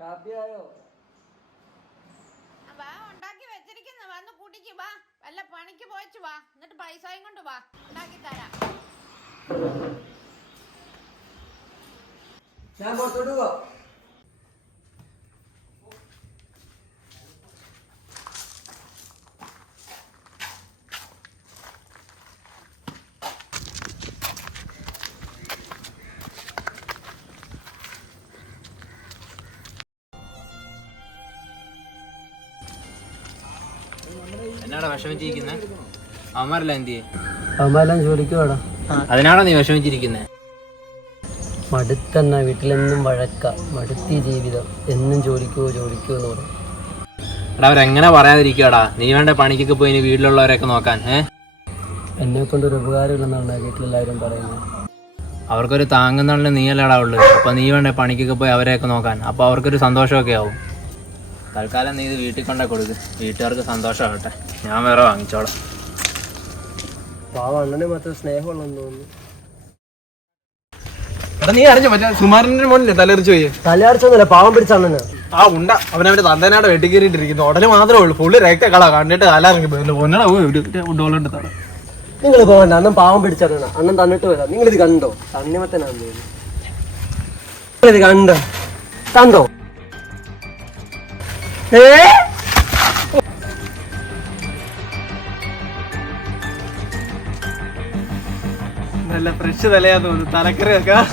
കാപ്പിയായോ? ഉണ്ടാക്കി വെച്ചിരിക്കുന്ന വന്ന് കുടിക്ക് വാ. വല്ല പണിക്ക് പോയിച്ചു വാ, എന്നിട്ട് പൈസയും കൊണ്ട് വാ, ഉണ്ടാക്കി തരാം. ഞാൻ പുറത്തോട്ട് പോവാ. എന്നാടാ വിഷമിച്ചിരിക്കുന്നത്? അവന്മാരല്ല എന്തിയെ? അവന്മാരെല്ലാം ജോലിക്ക് വേണം. അതിനാണോ നീ വിഷമിച്ചിരിക്കുന്നത്? മടുത്തന്ന വീട്ടിലെന്നും വഴക്ക, മടുത്തി ജീവിതം, എന്നും ജോലിക്കോ ജോലിക്കോ എന്ന് പറയും. എടാ അവരെങ്ങനെ പറയാതിരിക്കടാ, നീ വേണ്ട പണിക്കൊക്കെ പോയി ഇനി വീട്ടിലുള്ളവരൊക്കെ നോക്കാൻ. എന്നെ കൊണ്ടൊരു ഉപകാരമില്ലെന്നാണ് വീട്ടിലെല്ലാവരും പറയുന്നത്. അവർക്കൊരു താങ്ങുന്നുള്ള നീയല്ലടാ ഉള്ളു. അപ്പോൾ നീ വേണ്ട പണിക്കൊക്കെ പോയി അവരെയൊക്കെ നോക്കാൻ. അപ്പോൾ അവർക്കൊരു സന്തോഷമൊക്കെ ആവും. തൽക്കാലം നീ ഇത് വീട്ടിൽ കൊണ്ടേ കൊടുക്ക്, വീട്ടുകാർക്ക് സന്തോഷമാകട്ടെ. ഞാൻ വേറെ വാങ്ങിച്ചോളാം. പാവം അണ്ണനെ മാത്രം സ്നേഹമുള്ളെന്ന് തോന്നുന്നു. എടാ നീ അറിഞ്ഞോ മറ്റേ സുമാരന്റെ മോനില്ലേ തലറിച്ചു പോയി? തലയാർച്ചൊന്നുമില്ല, പാവം പിടിച്ച അണ്ണന്. ആ ഉണ്ട അവനവന്റെ തന്തനാടെ വെട്ടിക്കേറിയിട്ടിരിക്കുന്നു. ഉടനെ മാത്രമേ ഉള്ളൂ, ഫുള്ള് രക്ത കള കണ്ടിട്ട് കാലിറങ്ങി പോയിട്ടുണ്ട്. നിങ്ങൾ പോകണ്ട, അണ്ണൻ പാവം പിടിച്ചണ്ണ. അണ്ണൻ തന്നിട്ട് വരാം. നിങ്ങളിത് കണ്ടോ? തണ്ണിമത്തനാന്ന് തോന്നുന്നു. നിങ്ങളിത് കണ്ടോ? തന്തോ? നല്ല ഫ്രഷ് തലയാന്ന് തോന്നുന്നു, തലക്കറി വെക്കാം.